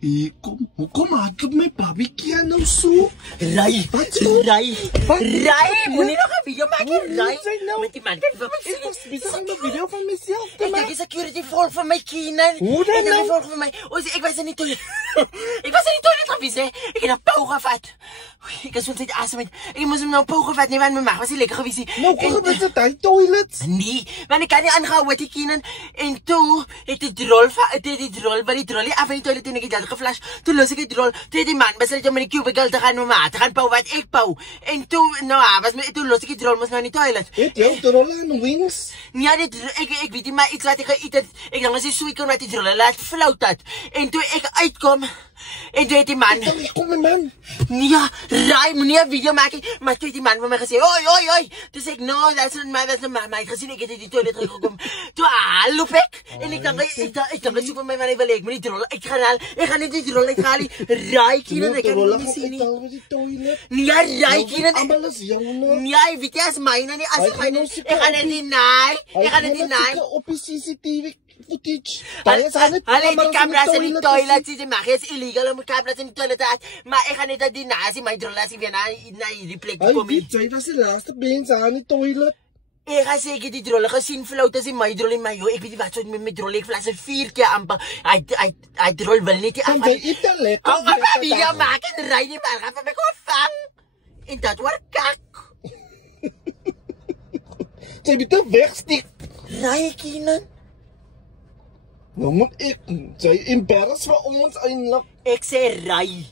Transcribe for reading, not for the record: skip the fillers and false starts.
Hoekom hardloop my babietjie nou so? Ry, ry, moenie nog 'n video maak nie, ry. Met die man kan vir my sien. Ek was besig om 'n video van myself te Ek maak. dink die security volg vir my Keenan. Hoe dan nou? Volg vir my. Ek was in die toilet. Ek was in die toilet gewees, hè. Ek het 'n pau gevat. Ek het so net asem met. Ek moes hom nou pau gevat, nie want my maag was nie lekker gewees nie. Nou kom dit uit die toilet. Nee, want ek kan nie aangehou met die Keenan. En toe het die drol by die trollie af in die toilet en ek het dit geflash. Toe los ek die drol. Toe het die man besluit om in die cubicle te gaan met my te gaan pau wat ek pau. En toe toe los ek die drol mos nou in die toilet. Het jy drol en wings? Ja, ek weet nie, maar iets wat ek geëet het. Ek dink as jy sweet kon met die drol laat flout het. En toe ek uitkom en toe het die man. Kom my man. Ja, raai, moenie 'n video maak nie. Maar toe het die man vir my gesê, "Oi." Toe sê ek, "No, that's not my." Ek gesien ek het uit die toilet gekom. Toe loop ek en ek dink ek soek vir my man wil ek moet die drol. Ek gaan net die drol uithaal. Raai, Keenan, ek kan nie sien nie. Nee, raai, Keenan. Almal is joune. Nee, weet jy as myne nie as ek gaan net die naai. Ek gaan net die naai. Op die CCTV footage. Hulle die cameras in die toilet sê mag jy is illegal om cameras in die toilet te hê. Maar ek gaan net die naai my drol as ek weer na hierdie plek kom. Jy was die laaste mens aan die toilet. Ek het seker die drolle gesien flout as my drol en my ek weet nie wat so met my drol ek flasse 4 keer amper. Hy drol wil net af. Jy eet dan lekker. Ja, maak en ry nie maar gaan vir my kom vang. En dat word kak. Jy moet wegsteek. Ry, Keenan. Nou moet ek jy embarrass vir ons eintlik. Ek sê ry.